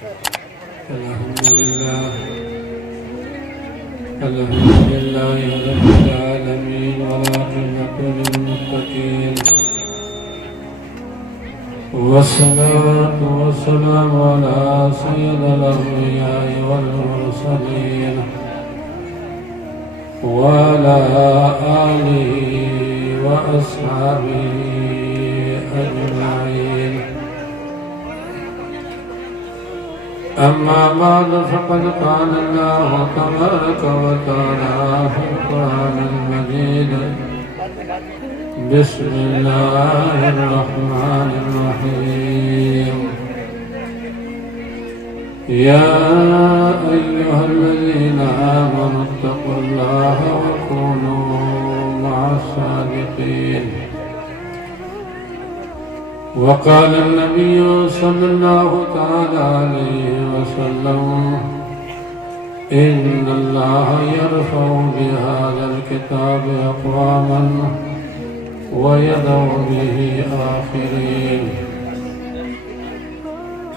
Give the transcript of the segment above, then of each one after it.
الحمد لله رب العالمين والعاقبة للمتقين والصلاة والسلام على سيد الأنبياء والمرسلين وعلى آله وأصحابه أجمعين. أما بعد فقد قال الله تبارك وتعالى في القرآن المجيد: بسم الله الرحمن الرحيم. يا أيها الذين آمنوا اتقوا الله وكونوا مع الصادقين. وقال النبي صلى الله تعالى عليه وسلم: إن الله يرفع بهذا الكتاب أقواما ويدع به آخرين.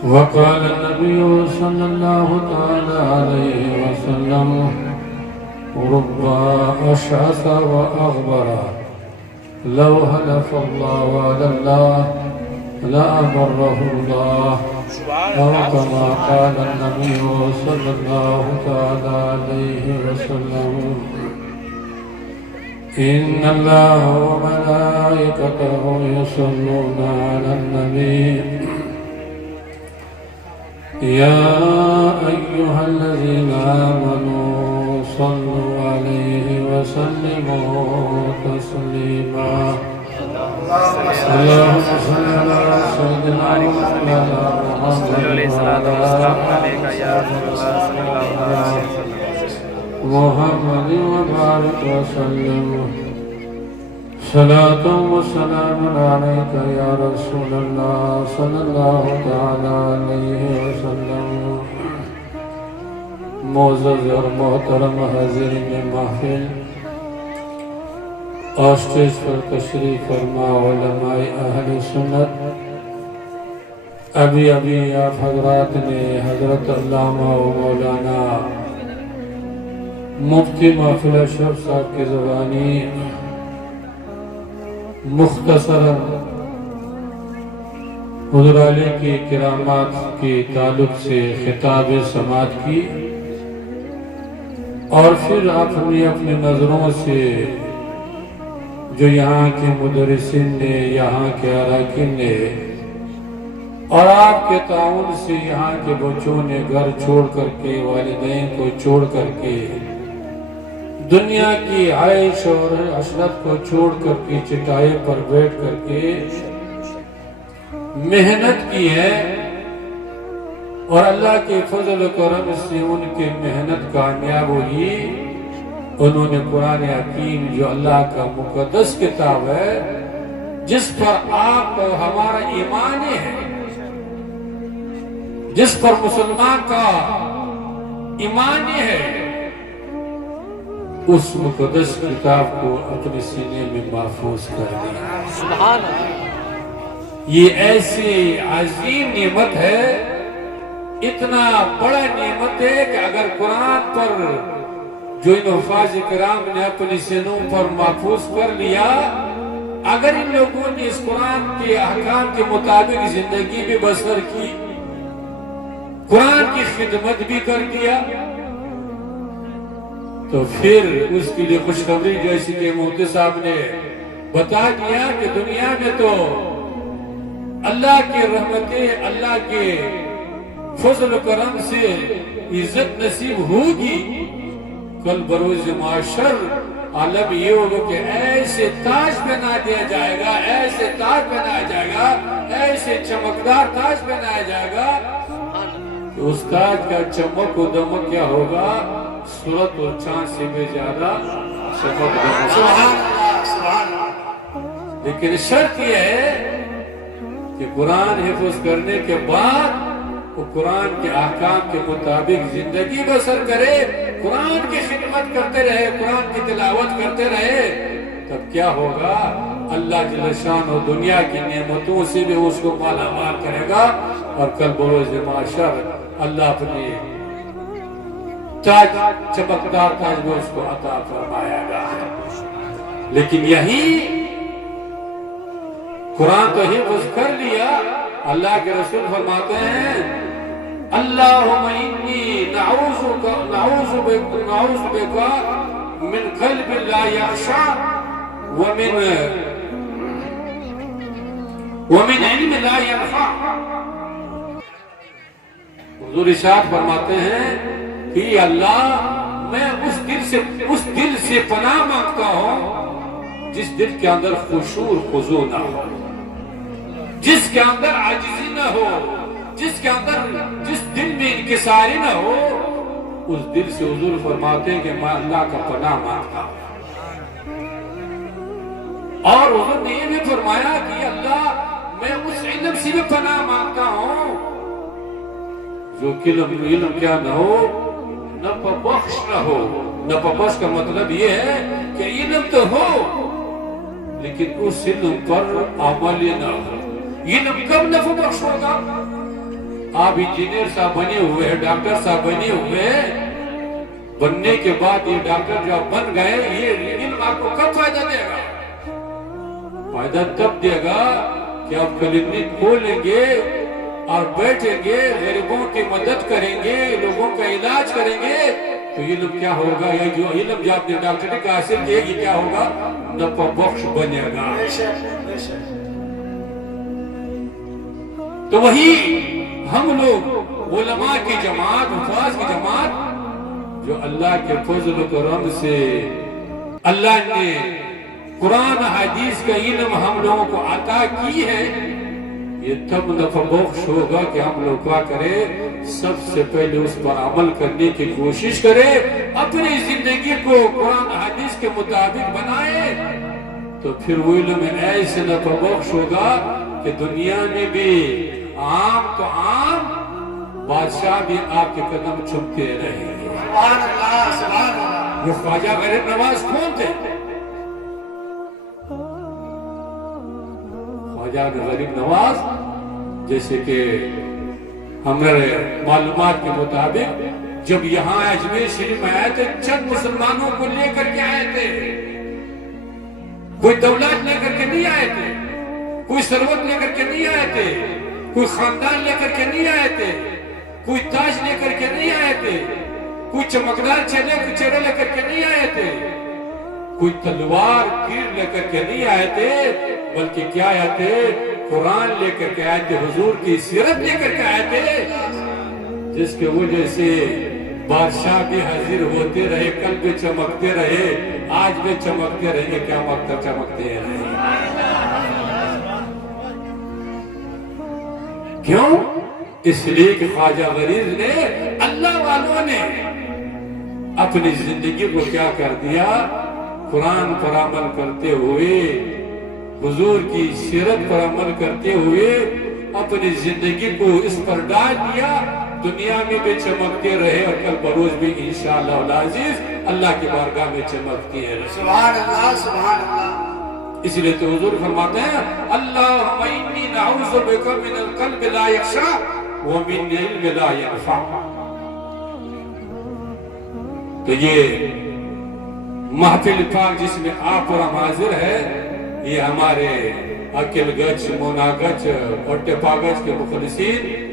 وقال النبي صلى الله تعالى عليه وسلم: رب أشعث وأغبر لو هلف الله على الله لأبره الله، أو كما قال النبي صلى الله تعالى عليه وسلم: إن الله وملائكته يصلون على النبي يا أيها الذين آمنوا صلوا عليه وسلموا تسليما. اللهم صل على سيدنا محمد محمد وبارك وسلم. صلاة وسلام عليك يا رسول الله صلى الله تعالى عليه وسلم. معزز اور محترم حاضرین محفل، اور اسٹیج پر تشریف فرما علماء اہل سنت، ابھی آپ حضرات نے حضرت علامہ و مولانا مفتی محفل اشرف صاحب کی زبانی مختصراً حضور علیہ کی کرامات کی تعلق سے خطاب سماعت کی، اور پھر اپنی نظروں سے جو یہاں کے مدرسین نے، یہاں کے اراکین نے، اور آپ کے تعاون سے یہاں کے بچوں نے گھر چھوڑ کر کے، والدین کو چھوڑ کر کے، دنیا کی عائش اور عشرت کو چھوڑ کر کے چٹائی پر بیٹھ کر کے محنت کی ہے، اور اللہ کے فضل و کرم سے ان کی محنت کامیاب ہوئی۔ انہوں نے قرآن حکیم، جو اللہ کا مقدس کتاب ہے، جس پر آپ ہمارا ایمان ہے، جس پر مسلمان کا ایمان ہے، اس مقدس کتاب کو اپنے سینے میں محفوظ کر دیا۔ سبحان اللہ! یہ ایسی عظیم نعمت ہے، اتنا بڑا نعمت ہے کہ اگر قرآن پر جو ان حفاظ کرام نے اپنے سینوں پر محفوظ کر لیا، اگر ان لوگوں نے اس قرآن کے احکام کے مطابق زندگی بھی بسر کی، قرآن کی خدمت بھی کر دیا، تو پھر اس کے لیے خوشخبری جیسی کہ مفتی صاحب نے بتا دیا کہ دنیا میں تو اللہ کی رحمتیں، اللہ کے فضل و کرم سے عزت نصیب ہوگی، کل بروز معاشر عالم یہ ہوگا کہ ایسے تاج بنا دیا جائے گا، ایسے تاج بنایا جائے گا، ایسے چمکدار تاج بنایا جائے گا کہ اس تاج کا چمک و دمک کیا ہوگا؟ سورت اور چاند سے بھی زیادہ چمک دمک۔ لیکن شرط یہ ہے کہ قرآن حفظ کرنے کے بعد وہ قرآن کے احکام کے مطابق زندگی بسر کرے، قرآن کی خدمت کرتے رہے، قرآن کی تلاوت کرتے رہے، تب کیا ہوگا؟ اللہ جل شان و دنیا کی نعمتوں سے بھی اس کو مالا مال کرے گا، اور کل بروز معاشر اللہ اپنے تاج چمکدار تاج میں اس کو عطا فرمایا گا. لیکن یہی قرآن تو حفظ کر لیا. اللہ کے رسول فرماتے ہیں اللہم انی نعوذ بکا من قلب لا یخشع ومن علم لا ينفع. حضور ارشاد فرماتے ہیں کہ اللہ میں اس دل سے پناہ مانگتا ہوں جس دل کے اندر خشوع خضوع نہ ہو, جس کے اندر عاجزی نہ ہو, جس دل میں انکساری نہ ہو. اس دل سے حضور فرماتے ہیں کہ میں اللہ کا پناہ مانگتا ہوں. اور حضور نے یہ بھی فرمایا کہ اللہ میں اس علم سے بھی پناہ مانگتا ہوں جو علم کیا نہ ہو, نفع نہ ہو. نفع کا مطلب یہ ہے کہ علم تو ہو لیکن اس علم پر عمل نہ ہو. علم کب نفع بخش ہوگا؟ آپ انجینئر صاحب بنے ہوئے ہیں, ڈاکٹر صاحب بنے ہوئے ہیں, بننے کے بعد یہ ڈاکٹر جو آپ بن گئے, یہ علم آپ کو کب فائدہ دے گا؟ فائدہ تب دے گا کہ آپ کلینک کھولیں گے اور بیٹھیں گے, غریبوں کی مدد کریں گے, لوگوں کا علاج کریں گے. تو علم کیا ہوگا؟ یہ جو علم جو آپ نے ڈاکٹری کا حاصل کیے گی کیا ہوگا؟ نفع بخش بنے گا. تو وہی ہم لوگ علماء کی جماعت, حفاظ کی جماعت جو اللہ کے فضل و کرم سے اللہ نے قرآن حدیث کا علم ہم لوگوں کو عطا کی ہے, یہ تب نفع بخش ہوگا کہ ہم لوگ کیا کریں, سب سے پہلے اس پر عمل کرنے کی کوشش کریں, اپنی زندگی کو قرآن حدیث کے مطابق بنائیں. تو پھر وہ علم ایسے نفع بخش ہوگا کہ دنیا میں بھی عام تو عام, بادشاہ بھی آپ کے قدم چومتے رہیں گے. سبحان اللہ, سبحان اللہ. وہ خواجہ غریب نواز کون تھے؟ خواجہ غریب نواز جیسے کہ ہمارے معلومات کے مطابق جب یہاں اجمیر شریف میں آئے تھے, چند مسلمانوں کو لے کر کے آئے تھے. کوئی دولت لے کر کے نہیں آئے تھے, کوئی ثروت لے کر کے نہیں آئے تھے, کوئی خاندان لے کر کے نہیں آئے تھے, کوئی تاج لے کر کے نہیں آئے تھے, کوئی چمکدار چہرے لے کر کے نہیں آئے تھے, کوئی تلوار تیر لے کر کے نہیں آئے تھے, بلکہ کیا آئے تھے؟ قرآن لے کر کے آئے تھے, حضور کی سیرت لے کر کے آئے تھے, جس کے وجہ سے بادشاہ بھی حاضر ہوتے رہے, کل بھی چمکتے رہے, آج بھی چمکتے رہیں گے, کیا مقصد چمکتے رہے. کیوں؟ اس لیے کہ خواجہ غریب نے, اللہ والوں نے اپنی زندگی کو کیا کر دیا؟ قرآن پر عمل کرتے ہوئے, حضور کی سیرت پر عمل کرتے ہوئے اپنی زندگی کو اس پر ڈال دیا. دنیا میں بھی چمکتے رہے اور کل بروز بھی انشاءاللہ العزیز اللہ کی بارگاہ میں چمکتے رہے. سبحان اللہ, سبحان اللہ. اس لیے تو حضور فرماتے ہیں اللہم انی نعوذ بک من القلب لا یخشع ومن علم لا ینفع. تو یہ محفل پاک جس میں آپ اور ہم حاضر ہے, یہ ہمارے عقل گچ, مونا گچ اور ٹپا گچ کے مخلصین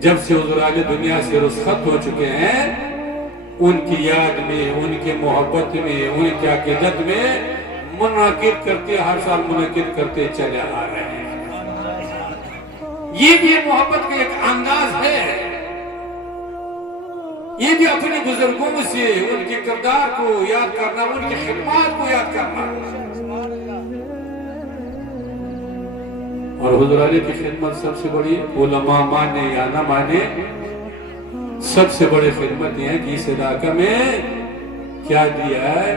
جب سے حضور عالیہ دنیا سے رخصت ہو چکے ہیں, ان کی یاد میں, ان کی محبت میں, ان کی عقیدت میں منعقد کرتے, ہر سال منعقد کرتے چلے آ رہے ہیں. یہ بھی محبت کا ایک انداز ہے, یہ بھی اپنے بزرگوں سے ان کے کردار کو یاد کرنا, ان کی خدمات کو یاد کرنا. اور حضور علیہ کی خدمت سب سے بڑی, علماء مانے یا نہ مانے, سب سے بڑی خدمت یہ ہے کہ اس علاقہ میں کیا دیا ہے؟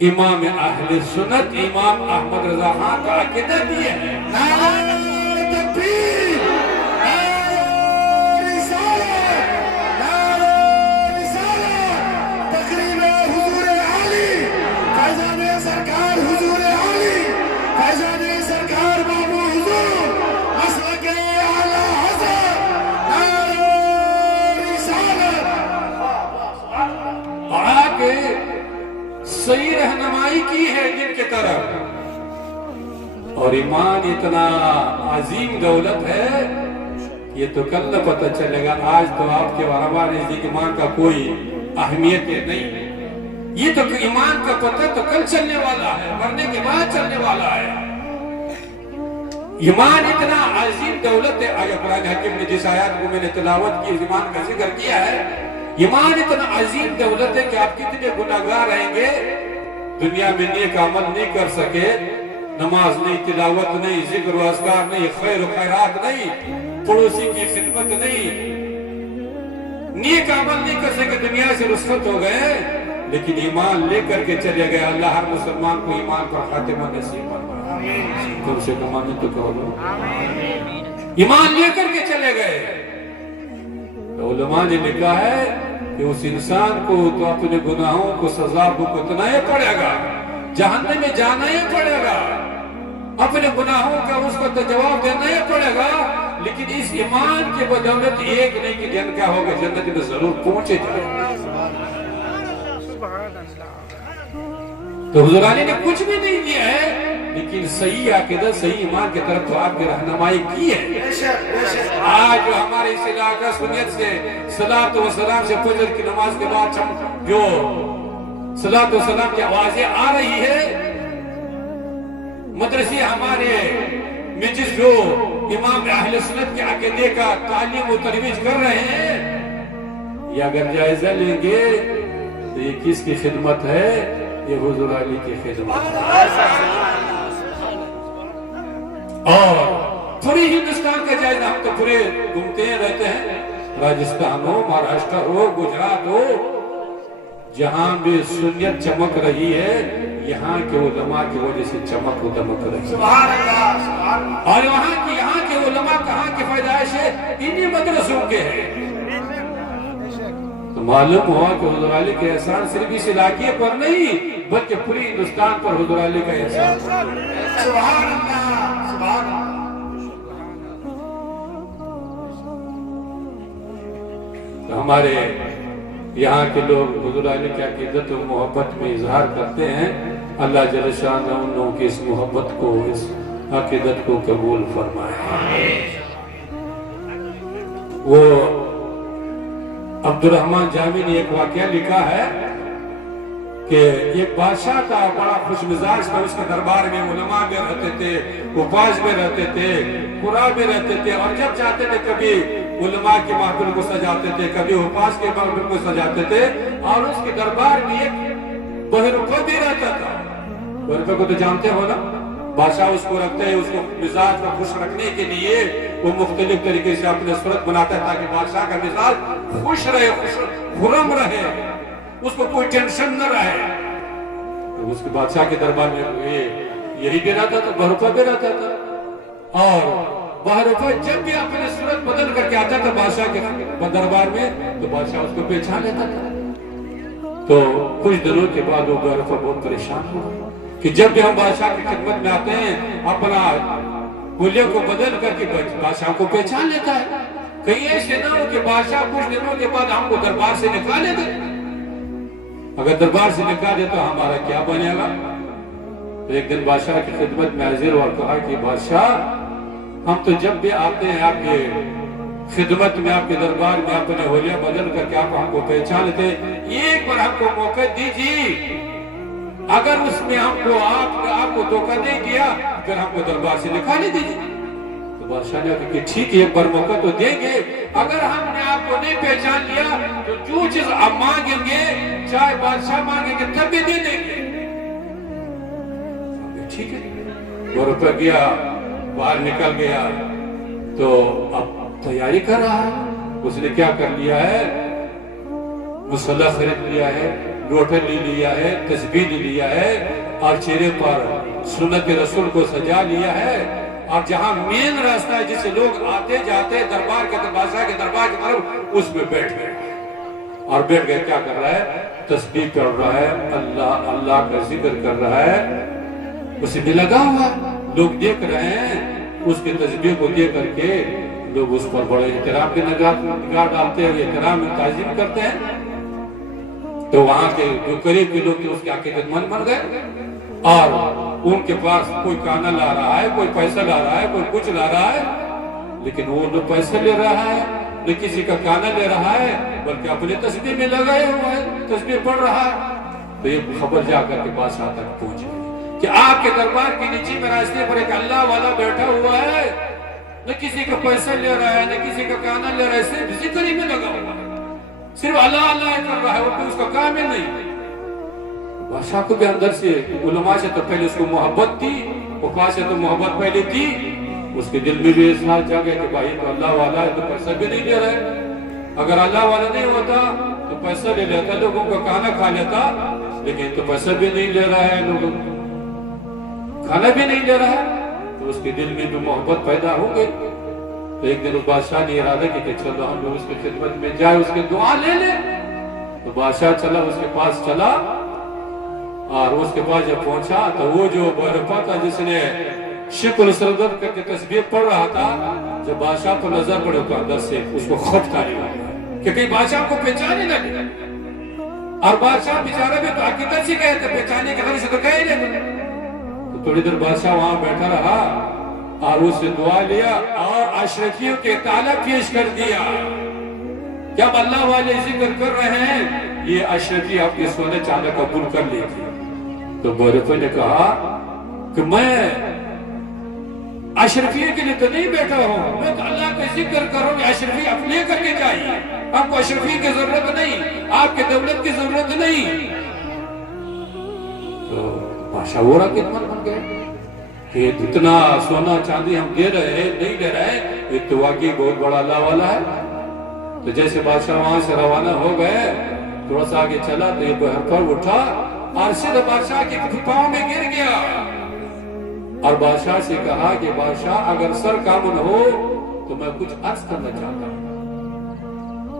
امام اہل سنت امام احمد رضا خان کا عقیدہ دیا ہے. نعرہ تکبیر, نعرہ رسالت, نعرہ رسالت. تقریب حضور عالی, فیضان سرکار حضور عالی, فیضان سرکار بابو حضور, مسلک اعلی حضرت. نعرہ صحیح رہنمائی کی ہے جن کی طرف. اور ایمان اتنا عظیم دولت ہے، یہ تو کل نہ پتہ چلے گا. آج تو آپ کے ہمارے نزدیک ایمان کا کوئی اہمیت نہیں ہے. یہ تو ایمان کا پتہ تو کل چلنے والا ہے، مرنے کے بعد چلنے والا ہے. ایمان اتنا عظیم دولت ہے. آیا قرآن حکیم نے جس آیات کو میں نے تلاوت کی ایمان کا ذکر کیا ہے، ایمان اتنا عظیم دولت ہے کہ آپ کتنے گناہگار رہیں گے، دنیا میں نیک عمل نہیں کر سکے، نماز نہیں، تلاوت نہیں، ذکر و اذکار نہیں، خیر و خیرات نہیں، پڑوسی کی خدمت نہیں، نیک عمل نہیں کر سکے، دنیا سے رخصت ہو گئے، لیکن ایمان لے کر کے چلے گئے. اللہ ہر مسلمان کو ایمان پر خاتمہ نصیب فرمائے. کم سے کم آمین تو کہو لو. ایمان لے کر کے چلے گئے. علماء نے لکھا ہے کہ اس انسان کو تو اپنے گناہوں کو سزا بھگتنا ہی پڑے گا، جہنم میں جانا ہی پڑے گا، اپنے گناہوں کا اس کو تو جواب دینا ہی پڑے گا. لیکن اس ایمان کے بدولت ایک نہیں کہ جن کیا ہوگا، جنت میں ضرور پہنچے جائے. تو حضور علی نے کچھ بھی نہیں دیا ہے، لیکن صحیح عقیدت، صحیح ایمان کی طرف تو آپ کی رہنمائی کی ہے. آج جو ہمارے اس علاقہ سنت سے صلاۃ و سلام سے فجر کی نماز کے بعد جو صلاۃ و سلام کی آوازیں آ رہی ہے، مدرسے ہمارے میں جس جو امام اہل سنت کے عقیدے کا تعلیم و ترویج کر رہے ہیں، یہ اگر جائزہ لیں گے تو یہ کس کی خدمت ہے؟ یہ حضور علی کی خدمت ہے. اور پوری ہندوستان کا جائزہ، ہم تو پورے گھومتے ہیں رہتے ہیں، راجستان ہو، مہاراشٹر ہو، گجرات ہو، جہاں بھی سنت چمک رہی ہے، یہاں کے علماء کی وجہ سے چمک و دمک رہی ہے. اور یہاں کے علماء کہاں کی پیدائش ہے؟ انہی مدرسوں کے ہیں. تو معلوم ہوا کہ حضور علی کا احسان صرف اس علاقے پر نہیں بلکہ پوری ہندوستان پر حضور علی کا احسان. سبحان اللہ، سبحان اللہ. تو ہمارے یہاں کے لوگ حضور علی کی عقیدت و محبت میں اظہار کرتے ہیں. اللہ جل شانہ ان لوگوں کی اس محبت کو، اس عقیدت کو قبول فرمائے. وہ عبد الرحمن جامی نے ایک واقعہ لکھا ہے کہ ایک بادشاہ تھا، بڑا خوش مزاج تھا. اس کے دربار میں علماء بھی رہتے تھے، حفاظ بھی رہتے تھے، قرآ بھی رہتے تھے، اور جب چاہتے تھے کبھی علماء کے محفل کو سجاتے تھے، کبھی حفاظ کے محفل کو سجاتے تھے. اور اس کے دربار میں ایک بہروپہ بھی رہتا تھا. بہروپہ کو تو جانتے ہو نا، بادشاہ اس کو رکھتے ہیں، اس کو مزاج کو خوش رکھنے کے لیے وہ مختلف طریقے سے اپنے صورت بناتا ہے تاکہ بادشاہ کا مزاج خوش رہے، خرم رہے، اس کو کوئی ٹینشن نہ رہے. تو اس کے بادشاہ کے دربار میں یہی بھی رہتا تھا، بہروپہ بھی رہتا تھا. اور بہروپہ جب بھی اپنے صورت بدل کر کے آتا تھا بادشاہ کے دربار میں تو بادشاہ اس کو پہچان لیتا تھا. تو کچھ دنوں کے بعد وہ بہروپہ بہت پریشان ہوا کہ جب بھی ہم بادشاہ کی خدمت میں آتے ہیں اپنا حلیے کو بدل کر کے بادشاہ کو پہچان لیتا ہے. کہیں ایسے نہ ہو کہ بادشاہ کچھ دنوں کے بعد ہم کو دربار سے نکالے دے. اگر دربار سے نکالے تو ہمارا کیا بنے گا؟ تو ایک دن بادشاہ کی خدمت میں حاضر اور کہا کہ بادشاہ، ہم تو جب بھی آتے ہیں آپ کے خدمت میں، آپ کے دربار میں اپنے حلیہ بدل کر کے آپ ہم کو پہچان لیتے، ایک بار ہم کو موقع دیجیے. اگر اس میں ہم کو آپ کو دھوکہ دے دیا پھر ہم کو دربار سے نکالے دیجیے. تو بادشاہ نے کہا کہ ٹھیک ہے، ایک بار موقع تو دیں گے. اگر ہم نے آپ کو نہیں پہچان لیا تو جو چیز آپ مانگیں گے، چاہے بادشاہ مانگیں گے تب بھی دے دیں گے. ٹھیک ہے. وہ روپے گیا، باہر نکل گیا تو اب تیاری کر رہا ہے. اس نے کیا کر لیا ہے؟ مسلح خرید لیا ہے، لوٹے لے لیا ہے، تسبیح لے لیا ہے، اور چہرے پر سنت رسول کو سجا لیا ہے. اور جہاں مین راستہ ہے جسے لوگ آتے جاتے دربار کے بادشاہ کے دربار کی طرف، اس میں بیٹھ گئے. اور بیٹھ گئے کیا کر رہا ہے؟ تسبیح پڑھ رہا ہے، اللہ اللہ کا ذکر کر رہا ہے. اسے بھی لگا ہوا، لوگ دیکھ رہے ہیں. اس کے تسبیح کو دیکھ کر کے لوگ اس پر بڑے احترام کی نگاہ ڈالتے ہیں، احترام میں تعظیم کرتے ہیں. تو وہاں کے جو قریب کے لوگ تھے اس کے عقیدت مند بن گئے، اور ان کے پاس کوئی کانا لا رہا ہے، کوئی پیسہ لا رہا ہے، کوئی کچھ لا رہا ہے، لیکن وہ نہ پیسہ لے رہا ہے نہ کسی کا کانا لے رہا ہے، بلکہ اپنے تسبیح میں لگائے ہوا ہے، تسبیح پڑھ رہا ہے۔ تو یہ خبر جا کر کے بادشاہ تک پہنچ گئی کہ آپ کے دربار کے نیچے میں راستے پر ایک اللہ والا بیٹھا ہوا ہے، نہ کسی کا پیسہ لے رہا ہے نہ کسی کا کانا لے رہا ہے، صرف ذکر ہی میں لگا ہوا ہے، صرف اللہ اللہ کر رہا ہے، وہ کوئی اس کا کام ہی نہیں۔ بادشاہ کو بھی اندر سے علماء سے تو پہلے اس کو محبت تھی، وفا سے تو محبت پہلے تھی، اس کے دل میں بھی احساس جاگے کہ بھائی تو اللہ والا ہے تو پیسہ بھی نہیں لے رہا ہے، اگر اللہ والا نہیں ہوتا تو پیسہ لے لیتا، لوگوں کا کھانا کھا لیتا، لیکن تو پیسہ بھی نہیں لے رہا ہے، لوگوں کھانا بھی نہیں لے رہا ہے، تو اس کے دل میں بھی محبت پیدا ہو گئی۔ تو ایک دن اس بادشاہ نے ارادہ کی کہ چلو ہم لوگ اس کی خدمت میں جائے، اس کے دعا لے لیں۔ تو بادشاہ چلا، اس کے پاس چلا، اور اس کے پاس جب پہنچا تو وہ جو بہرپا تھا جس نے شکل سردر کر کے تسبیح پڑھ رہا تھا، جب بادشاہ پر نظر پڑے تو اندر سے اس کو خوف آنے لگا کہ کہیں بادشاہ کو پہچانے لگے، اور بادشاہ بیچارہ بھی تو عقیدت سے کہتے پہچانے کے سے تو کہے نہیں۔ تو تھوڑی دیر بادشاہ وہاں بیٹھا رہا اور اس سے دعا لیا اور اشرفیوں کے تالا پیش کر دیا کہ اب اللہ والے ذکر کر رہے ہیں، یہ اشرفی آپ کے سونے چاندی قبول کر لیجیے۔ تو بہرپا نے کہا کہ میں اشرفی کے لیے تو نہیں بیٹھا ہوں، میں تو اللہ کا ذکر کروں کہ اشرفی آپ لے کر کے جائیے، آپ کو اشرفی کی ضرورت نہیں، آپ کے دولت کی ضرورت نہیں۔ تو بادشاہ وہ خدمت بن گئے کہ اتنا سونا چاندی ہم دے رہے ہیں نہیں دے رہے ہیں، یہ تو واقعی بہت بڑا اللہ والا ہے۔ تو جیسے بادشاہ وہاں سے روانہ ہو گئے، تھوڑا سا آگے چلا تو یہ بہرپا اٹھا اور سیدھا بادشاہ کے پاؤں میں گر گیا، اور بادشاہ سے کہا کہ بادشاہ اگر سر کامل ہو تو میں کچھ عرض کرنا چاہتا ہوں۔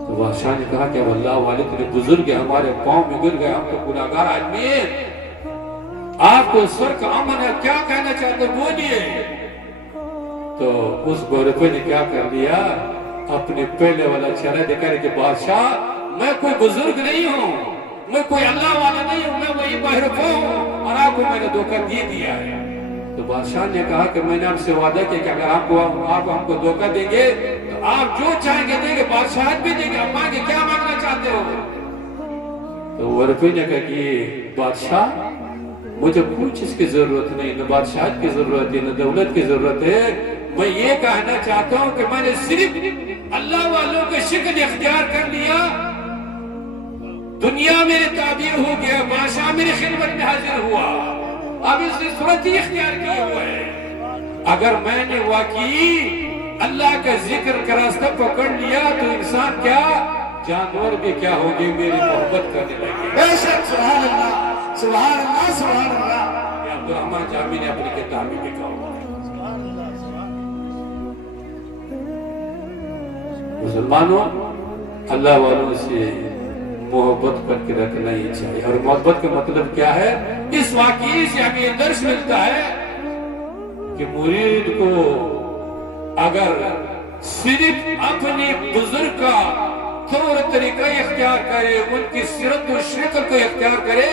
تو بادشاہ نے کہا کہ اب اللہ والے تیرے بزرگ ہیں، ہمارے پاؤں میں گر گئے، ہم تو گناہگار آدمی ہیں، آپ کو سر کا امن ہے، کیا کہنا چاہتے بولیے۔ تو اس بہرپا نے کیا کر دیا، اپنے پہلے والا چہرہ دکھا کہ بادشاہ میں کوئی بزرگ نہیں ہوں، میں کوئی اللہ والا نہیں ہوں، میں وہی بہرپا ہوں، اور آپ کو میں نے دھوکہ دے دیا ہے۔ تو بادشاہ نے کہا کہ میں نے آپ سے وعدہ کیا کہ اگر آپ ہم کو دھوکہ دیں گے تو آپ جو چاہیں گے دیں گے، بادشاہت بھی دیں گے، آپ مانگے کیا مانگنا چاہتے ہو۔ تو بہرپا نے کہا کہ بادشاہ مجھے کوئی چیز کی ضرورت نہیں، نہ بادشاہت کی ضرورت ہے نہ دولت کی ضرورت ہے، میں یہ کہنا چاہتا ہوں کہ میں نے صرف اللہ والوں کے شکل اختیار کر لیا، دنیا میرے تعبیر ہو گیا، بادشاہ میری خدمت میں حاضر ہوا، اب اس نے صورت ہی اختیار کی ہوا ہے۔ اگر میں نے واقعی اللہ کا ذکر کا راستہ پکڑ لیا تو انسان کیا جانور بھی کیا ہوگی میری محبت کرنے لگے۔ بے شک سبحان اللہ سبحان اللہ سبحان اللہ۔ یہ عبدالرحمن جامی نے اپنی کتاب میں لکھا ہوا ہے۔ مسلمانوں، اللہ والوں سے محبت کر کے رکھنا ہی چاہیے، اور محبت کا مطلب کیا ہے؟ اس واقعے سے ہمیں یہ درس ملتا ہے کہ مرید کو اگر صرف اپنے بزرگ کا طور طریقہ اختیار کرے، ان کی سیرت و شکل کو اختیار کرے،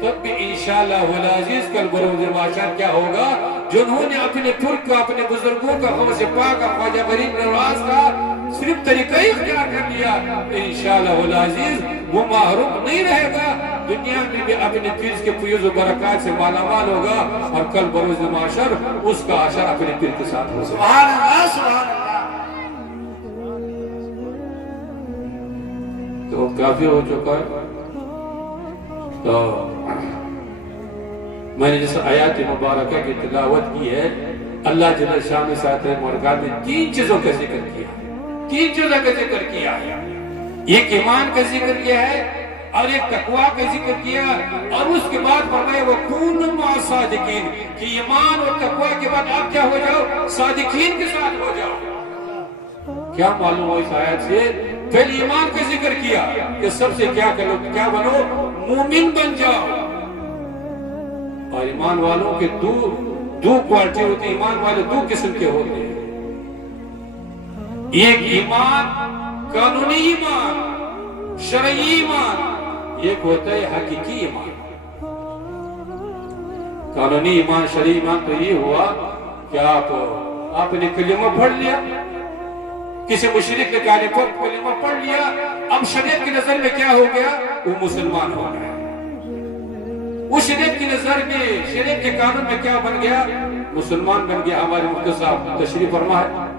تب بھی انشاءاللہ والعزیز کل بروز معاشر کیا ہوگا؟ جنہوں نے اپنے ترک کا، اپنے بزرگوں کا، غوث پاک کا، خواجہ غریب نواز کا صرف طریقہ ہی اختیار کر لیا، انشاءاللہ والعزیز وہ محروم نہیں رہے گا، دنیا میں بھی اپنے پیر کے فیض و برکات سے مالا مال ہوگا، اور کل بروز معاشر اس کا عشر اپنے پیر کے ساتھ ہو سکتا ہے۔ سبحان اللہ سبحان اللہ۔ تو کافی ہو چکا ہے۔ تو میں نے جس آیات مبارکہ کی تلاوت کی ہے، اللہ جل شان ساتھ مرکات نے تین چیزوں کا ذکر کیا، تین چیزوں کا ذکر کیا ہے، ایک ایمان کا ذکر کیا ہے، اور ایک تقوی کا ذکر کیا، اور اس کے بعد فرمایا وَكُونُوا مَعَ الصَّادِقِينَ کہ ایمان اور تقوی کے بعد آپ کیا ہو جاؤ؟ صادقین کے ساتھ ہو جاؤ۔ کیا معلوم ہو اس آیت سے؟ پہلے ایمان کا ذکر کیا کہ سب سے کیا کرو، کیا بنو؟ مومن بن جاؤ۔ اور ایمان والوں کے دو کوالٹی ہوتی ہیں، ایمان والے دو قسم کے ہوتے ہیں، ایک ایمان قانونی ایمان، شرعی ایمان، ایک ہوتا ہے حقیقی ایمان. قانونی ایمان، شرعی ایمان تو یہ ہوا کہ آپ نے کلمہ پڑھ لیا، کسی مشرک نے کلمہ پڑھ لیا، اب شریعت کی نظر میں کیا ہو گیا؟ وہ مسلمان ہو گیا. وہ شریعت کی نظر میں، شریعت کے قانون میں کیا بن گیا؟ مسلمان بن گیا. ہمارے مفتی صاحب تشریف فرما ہے،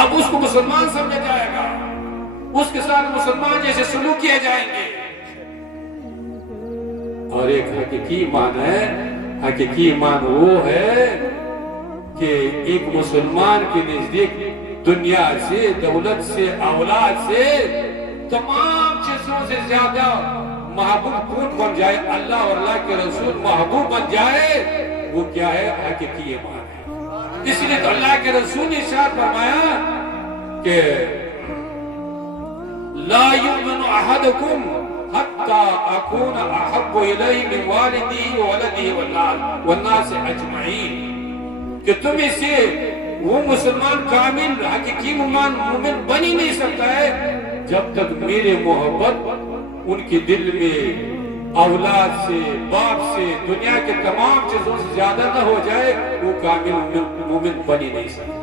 اب اس کو مسلمان سمجھا جائے گا، اس کے ساتھ مسلمان جیسے سلوک کیے جائیں گے. اور ایک حقیقی ایمان ہے. حقیقی ایمان وہ ہے کہ ایک مسلمان کے نزدیک دنیا سے، دولت سے، اولاد سے، تمام چیزوں سے زیادہ محبوب کون بن جائے؟ اللہ اور اللہ کے رسول محبوب بن جائے. وہ کیا ہے؟ حقیقی ایمان ہے. اس لیے تو اللہ کے رسول نے ارشاد فرمایا کہ لا یؤمن احدکم حتی اکون احب الیہ من والدی وولدی والناس اجمعین، کہ تم اس سے وہ مسلمان کامل حقیقی مومن بن ہی نہیں سکتا ہے جب تک میرے محبت ان کے دل میں اولاد سے، باپ سے، دنیا کے تمام چیزوں سے زیادہ نہ ہو جائے. وہ کامل مومن بن ہی نہیں سکتا.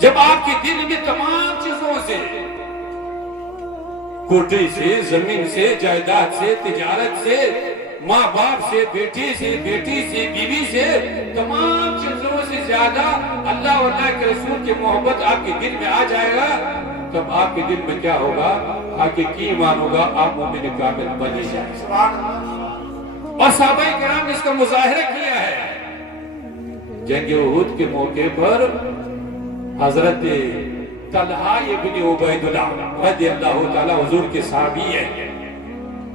جب آپ کے دل میں تمام چیزوں سے، کوٹھی سے، زمین سے، جائیداد سے، تجارت سے، ماں باپ سے، بیٹی سے، بیوی سے، تمام چیزوں سے زیادہ اللہ اور اللہ کے رسول کی محبت آپ کے دل میں آ جائے گا، تب آپ کے دل میں کیا ہوگا؟ حقیقی ایمان ہوگا. آپ مومن کامل بن جائیں. اور صحابہ کرام نے اس کا مظاہرہ کیا ہے. جنگ احد کے موقع پر حضرت طلحہ ابن عبید اللہ رضی اللہ تعالی حضور کے صحابی ہے.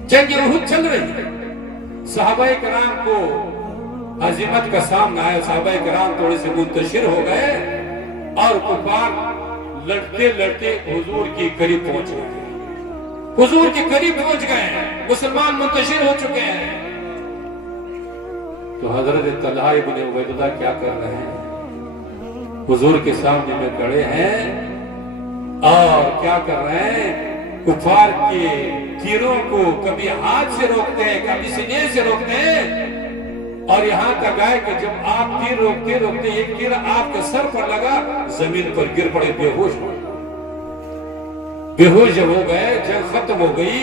جنگ احد چل رہی ہے، صحابہ کرام کو ہزیمت کا سامنا آیا. صحابہ کرام تھوڑے سے منتشر ہو گئے اور کفار لڑتے لڑتے حضور کے قریب پہنچ گئے. حضور کے قریب پہنچ گئے، مسلمان منتشر ہو چکے ہیں. تو حضرت طلحہ ابن عبید اللہ کیا کر رہے ہیں؟ حضور کے سامنے میں کھڑے ہیں اور کیا کر رہے ہیں؟ کفار کے تیروں کو کبھی ہاتھ سے روکتے ہیں، کبھی سینے سے روکتے ہیں. اور یہاں تک آئے کہ جب آپ تیر روکتے روکتے ایک تیر آپ کے سر پر لگا، زمین پر گر پڑے، بے ہوش ہو گئے. بے ہوش جب ہو گئے، جنگ ختم ہو گئی،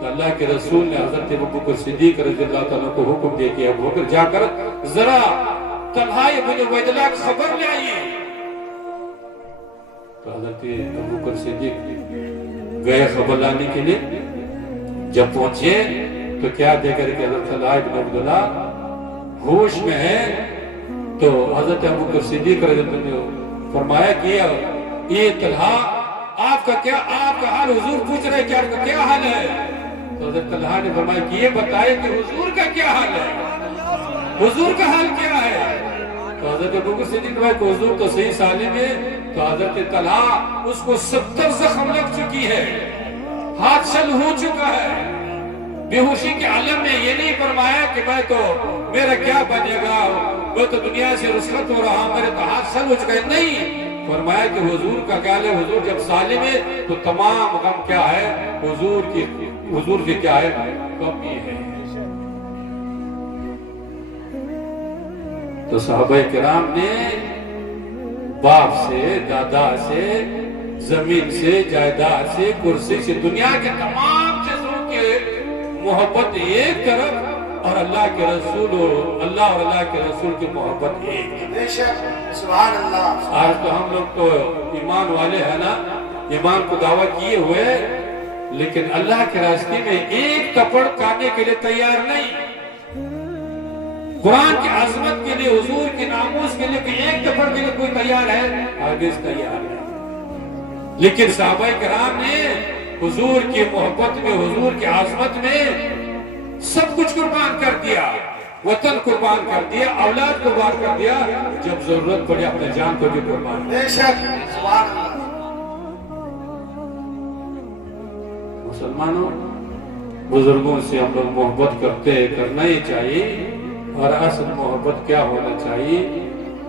تو اللہ کے رسول نے حضرت ابوبکر صدیق رضی اللہ تعالیٰ کو حکم دے کہ ابوبکر جا کر ذرا طلحہ ابن عبید اللہ کی خبر لے آئیے. تو حضرت ابوبکر صدیق گئے خبر لانے کے لیے. جب پہنچے تو کیا دے کر کہ حضرت طلحہ ابن عبید اللہ ہوش میں ہے. تو حضرت ابوبکر صدیق رضی اللہ نے فرمایا کہ یہ طلحہ آپ کا حال حضور پوچھ رہے کہ آپ کا کیا حال ہے. تو حضرت طلحہ نے فرمایا کہ یہ بتائے کہ حضور کا کیا حال ہے، حضور کا حال کیا ہے. تو حضرت ابوبکر صدیق نے فرمایا کہ حضور تو صحیح سالم ہے. تو حضرت طلحہ اس کو 70 زخم لگ چکی ہے، ہاتھ شل ہو چکا ہے، بے ہوشی کے عالم میں. یہ نہیں فرمایا کہ میں تو میرا کیا بنے گا، میں تو دنیا سے رخصت ہو رہا ہوں، میرے تو ہاتھ شل ہو چکا ہے. نہیں، فرمایا کہ حضور کا کیا ہے. حضور جب سالم ہے تو تمام غم کیا ہے؟ حضور کی کیا ہے؟ کمی ہے. تو صحابہ کرام نے باپ سے، دادا سے، زمین سے، جائیداد سے، کرسی سے، دنیا کے تمام چیزوں کے محبت ایک طرف، اور اللہ کے رسول اور اللہ کے رسول کی محبت ایک. سبحان اللہ. آج تو ہم لوگ تو ایمان والے ہیں نا، ایمان کو دعویٰ کیے ہوئے، لیکن اللہ کے راستے میں ایک تپڑ کھانے کے لیے تیار نہیں. قرآن کی عظمت کے لیے، حضور کی ناموس کے لیے ایک تپڑ کے لیے کوئی تیار ہے؟ ہرگز تیار ہے. لیکن صحابہ کرام نے حضور کی محبت میں، حضور کی عظمت میں سب کچھ قربان کر دیا. وطن قربان کر دیا، اولاد قربان کر دیا، جب ضرورت پڑی اپنے جان کو بھی قربان. بے شک. سبحان اللہ. مسلمانوں، بزرگوں سے ہم لوگ محبت کرنا ہی چاہیے. اور اصل محبت کیا ہونا چاہیے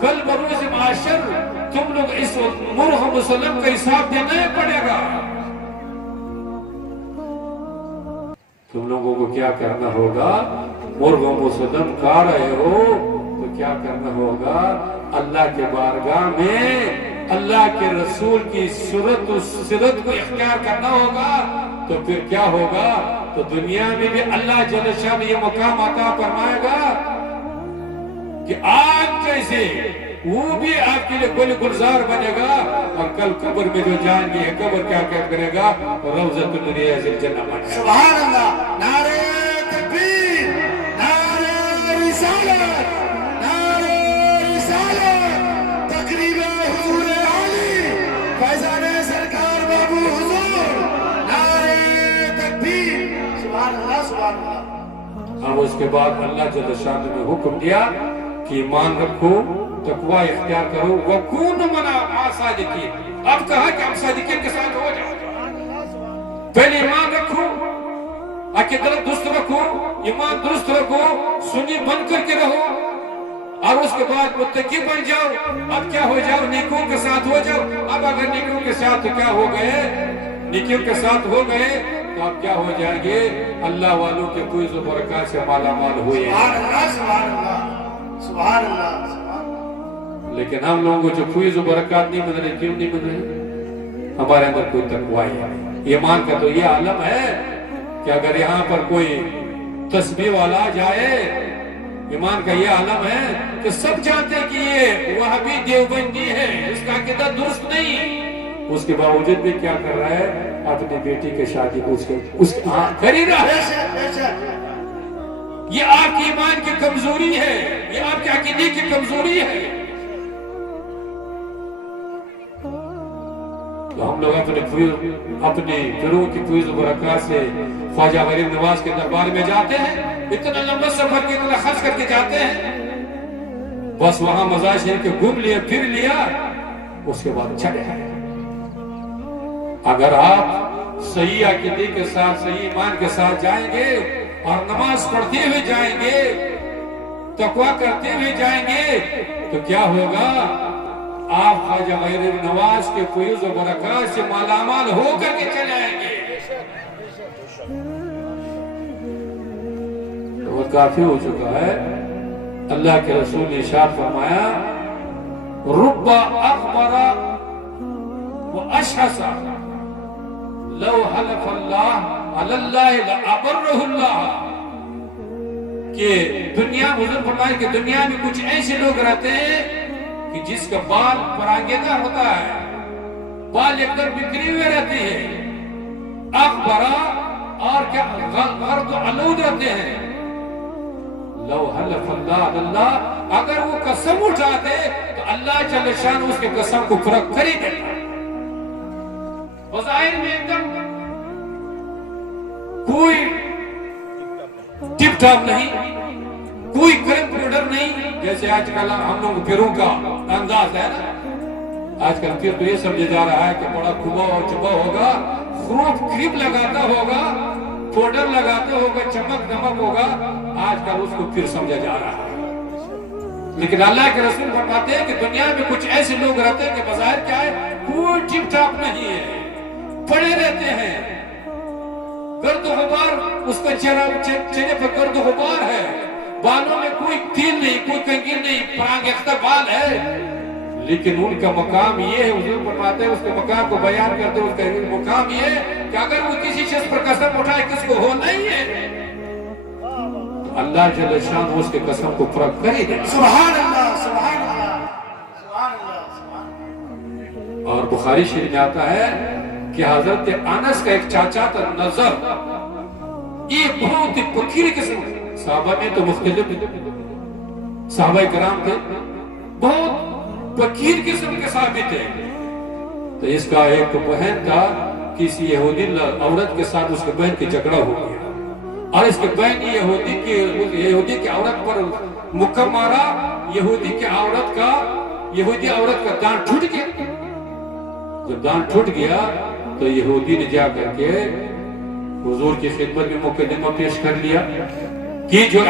کل بروز معاشر تم لوگ اس مرغ مسلم کا حساب دینا پڑے گا. تم لوگوں کو کیا کرنا ہوگا؟ مرغ مسلم کھا رہے ہو تو کیا کرنا ہوگا؟ اللہ کے بارگاہ میں اللہ کے رسول کی صورت و سیرت کو اختیار کرنا ہوگا. تو پھر کیا ہوگا؟ تو دنیا میں بھی اللہ جل شان یہ مقام عطا فرمائے گا کہ آج جیسے وہ بھی آپ کے لیے گل گلزار بنے گا. اور کل قبر میں جو جائیں گے قبر کیا کرے گا؟ روضۃ من ریاض الجنہ بنے گا. سبحان اللہ. نعرہ تکبیر، نعرہ رسالت، نعرہ رسالت. تقریب حضور علی فیضان سرکار بابو حضور. نعرہ تکبیر. سبحان اللہ سبحان اللہ. اور اس کے بعد اللہ جل شان نے حکم دیا کہ ایمان رکھو، تقوی اختیار کرو. وَكُونُ مَعَ الصَّادِقِينَ. اب کہا کہ ہم صادقین کے ساتھ ہو جاؤ. پہلے ایمان رکھو، عقیدت درست رکھو، ایمان درست رکھو، سنی بن کر کے رہو، اور اس کے بعد متقی بن جاؤ. اب کیا ہو جاؤ؟ نیکوں کے ساتھ ہو جاؤ. اب اگر نیکوں کے ساتھ کیا ہو گئے؟ نیکوں کے ساتھ ہو گئے تو اب کیا ہو جائیں گے؟ اللہ والوں کے فیض و برکات سے مالا مال ہوئے. سبحان اللہ سبحان اللہ سبحان اللہ سبحان اللہ. لیکن ہم لوگوں کو جو فیض و برکات نہیں مل رہے، کیوں نہیں مل رہے؟ ہمارے اندر کوئی تقوی ہے. ایمان کا تو یہ عالم ہے کہ اگر یہاں پر کوئی تسبیح والا جائے، ایمان کا یہ عالم ہے کہ سب جانتے ہیں کہ یہ وہابی دیوبندی ہے، اس کا عقیدہ درست نہیں. اس کے باوجود بھی کیا کر رہا ہے؟ اپنی بیٹی کے شادی کو اس کے کر ہی رہا ہے. بے شک. یہ آپ کی ایمان کی کمزوری ہے، یہ آپ کے عقیدے کی کمزوری ہے. تو ہم لوگ اپنے پیروں کی فیض و برکات سے خواجہ غریب نواز کے دربار میں جاتے ہیں. اتنا لمبا سفر کے اتنا خرچ کر کے جاتے ہیں، بس وہاں مزار شریف کے گھوم لیا، پھر لیا، اس کے بعد چلے آئے. اگر آپ صحیح عقیدے کے ساتھ، صحیح ایمان کے ساتھ جائیں گے اور نماز پڑھتے ہوئے جائیں گے، تقوی کرتے ہوئے جائیں گے، تو کیا ہوگا؟ آپ خواجہ غریب نواز کے فیض و برکات سے مالا مال ہو کر کے چلے آئیں گے. وہ کافی ہو چکا ہے. اللہ کے رسول نے ارشاد فرمایا رب اخبر واشحس لو حلف اللہ علی اللہ لابرہ اللہ. کہ دنیا میں حضور فرمائے کہ دنیا میں کچھ ایسے لوگ رہتے ہیں کہ جس کا بال پراگیدہ ہوتا ہے، بال ایک در بکھرے ہوئے رہتے ہیں، اخبرا اور کیا غرد و علود رہتے ہیں. لو حلف اللہ علی اللہ، اگر وہ قسم اٹھاتے تو اللہ جل شان اس کے قسم کو پورا کر ہی دیتا. بظاہر میں ایک دم کوئی ٹپ ٹاپ نہیں، کوئی کریم پروڈر نہیں، جیسے آج کل ہم لوگ پیروں کا انداز ہے نا. آج کل پھر تو یہ سمجھا جا رہا ہے کہ بڑا کھبا اور چبا ہوگا، خوب کریم لگاتا ہوگا، پاؤڈر لگاتے ہوگا، چمک دمک ہوگا. آج کل اس کو پھر سمجھا جا رہا ہے. لیکن اللہ کے رسول فرماتے ہیں کہ دنیا میں کچھ ایسے لوگ رہتے ہیں کہ بظاہر کیا ہے، کوئی ٹپ ٹاپ نہیں ہے، پڑے رہتے ہیں، گرد و غبار اس کا چہرے پر گرد و غبار ہے، بالوں میں کوئی تیل نہیں، کوئی کنگھی نہیں، پراگندہ بال ہے. لیکن ان کا مقام یہ ہے، حضور فرماتے ہیں اس کے مقام کو بیان کرتے ہیں، اس کا مقام یہ ہے کہ اگر وہ کسی شخص پر قسم اٹھائے کس کو ہو نہیں ہے، تو اللہ جل شان اس کے قسم کو پورا کر ہی دے. سبحان اللہ سبحان اللہ سبحان اللہ سبحان اللہ. اور بخاری شریف میں آتا ہے کہ حضرت انس کا ایک چاچا تھا نظر، یہ بہت ہی فقیر قسم، صحابہ میں تو مختلف صحابہ کرام تھے، بہت فقیر قسم کے صحابی تھے. تو اس کا ایک بہن تھا، کسی یہودی عورت کے ساتھ اس کے بہن کی جھگڑا ہو گیا، اور اس کے بہن یہودی کی عورت پر مکہ مارا. یہودی عورت کا دان ٹوٹ گیا. جب دان ٹوٹ گیا تو یہودی نے جا کر کے حضور کی خدمت میں مقدمہ پیش کر لیا کہ جو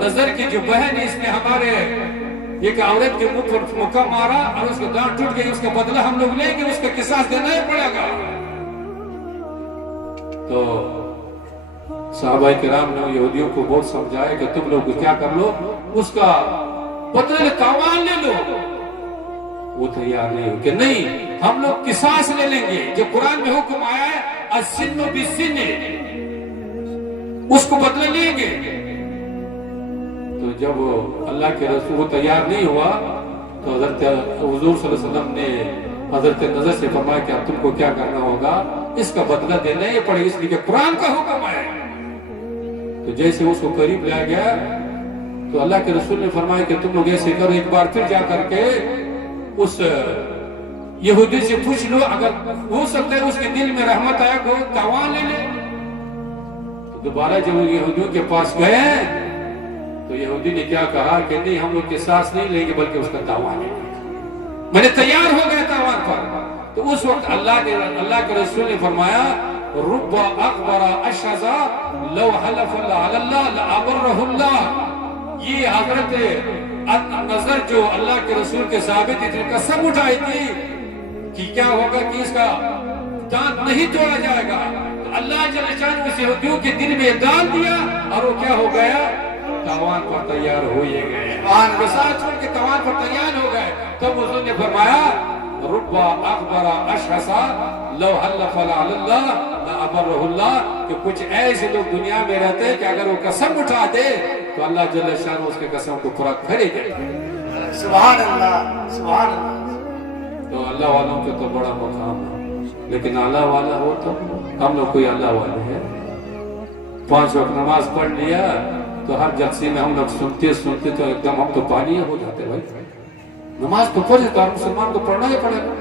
نظر کی جو بہن اس نے ہمارے ایک عورت کے منہ پر مکہ مارا اور اس کا دانت ٹوٹ گئی، اس کا بدلہ ہم لوگ لیں گے، اس کا قصاص دینا ہی پڑے گا۔ تو صحابہ کرام نے یہودیوں کو بہت سمجھایا کہ تم لوگ کیا کر لو، اس کا بدلہ تاوان لے لو۔ وہ تیار نہیں ہو کہ نہیں ہم لوگ قصاص لے لیں گے۔ جب قرآن میں حکم آیا ہے السن بالسن، اس کو بدلہ لیں گے۔ تو جب اللہ کے رسول وہ تیار نہیں ہوا تو حضرت حضور صلی اللہ علیہ وسلم نے حضرت نظر سے فرمایا کہ اب تم کو کیا کرنا ہوگا، اس کا بدلہ دینا ہی پڑے گا، اس لیے کہ قرآن کا حکم ہے۔ تو جیسے اس کو قریب لایا گیا تو اللہ کے رسول نے فرمایا کہ تم لوگ ایسے کرو، ایک بار پھر جا کر کے اس یہودی سے پوچھ لو، اگر ہو سکتا ہے اس کے دل میں رحمت آیا کو تاوان لے لے۔ تو دوبارہ جب وہ یہودیوں کے پاس گئے تو یہودی نے کیا کہا کہ نہیں ہم لوگ قصاص نہیں لیں گے بلکہ اس کا تاوان لیں گے۔ میں نے تیار ہو گیا تاوان پر۔ تو اس وقت اللہ کے رسول نے فرمایا رب اکبر اشہز لو حلف اللہ علی اللہ لابرہ اللہ۔ یہ حضرت نظر جو اللہ کے رسول کے ثابت اتنی قسم اٹھائی تھی کہ کیا ہوگا کہ اس کا دانت نہیں توڑا جائے گا، تو اللہ جل شانہ اس یہودیوں کے دل میں ڈال دیا اور وہ کیا ہو گیا، تاوان پر تیار ہو یہ گئے، قصاص چھوڑ کے تاوان پر تیار ہو گئے۔ تب حضور نے فرمایا رب اکبر اشہس لو حلف علی اللہ لابرہ اللہ، کہ کچھ ایسے لوگ دنیا میں رہتے ہیں کہ اگر وہ قسم اٹھا دے تو اللہ جل شانہ اس کے قسم کو پورا کرے گا۔ سبحان اللہ، سبحان اللہ۔ تو اللہ والوں کے تو بڑا مقام ہے، لیکن اللہ والا ہو تو ہم لوگ کوئی اللہ والے ہیں؟ 5 وقت نماز پڑھ لیا تو ہر جلسے میں ہم لوگ سنتے سنتے تو ایک دم ہم تو پانی ہو جاتے بھائی۔ نماز تو پڑھے تو ہر مسلمان کو پڑھنا ہی پڑے گا۔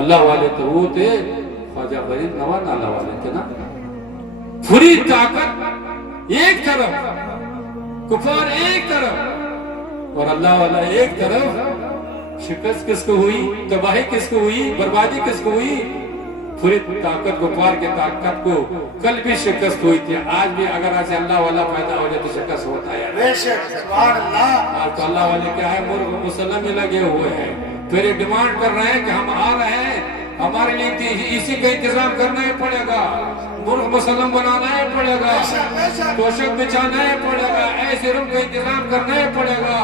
اللہ والے تو وہ تھے خواجہ فرید نواز، اللہ والے تھے نا، پوری طاقت ایک طرف، کفار ایک طرف اور اللہ والا ایک طرف۔ شکست کس کو ہوئی، تباہی کس کو ہوئی، بربادی کس کو ہوئی؟ پوری طاقت کفار کے طاقت کو کل بھی شکست ہوئی تھی، آج بھی اگر ایسے اللہ والا پیدا ہو جائے تو شکست ہوتا ہے۔ بے شک، سبحان اللہ۔ آج تو اللہ والے کیا ہے، مرغ مسلم میں لگے ہوئے ہیں، پھر یہ ڈیمانڈ کر رہے ہیں کہ ہم آ رہے ہیں، ہمارے لیے اسی کا انتظام کرنا ہی پڑے گا، مرغ مسلم بنانا ہی پڑے گا، توشک بچانا ہی پڑے گا، ایسے روم کا انتظام کرنا ہی پڑے گا،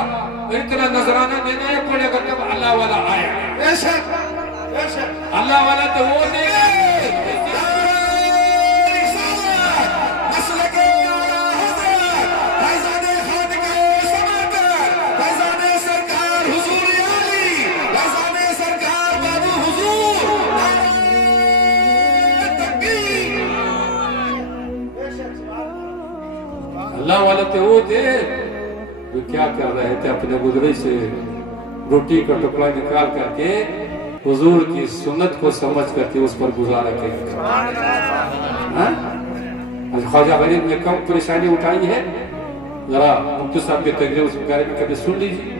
اتنا نذرانہ دینا ہی پڑے گا، تب اللہ والا آیا۔ بے شک، بے شک۔ اللہ والا تو وہ دے گا۔ اللہ والے تو وہ تھے جو کیا کر رہے تھے، اپنے گزرے سے روٹی کا ٹکڑا نکال کر کے حضور کی سنت کو سمجھ کر کے اس پر گزارا کرتے۔ خواجہ فرید نے کم پریشانی اٹھائی ہے، ذرا مفتی صاحب کے تقریر اس بارے میں کبھی سن لیجیے،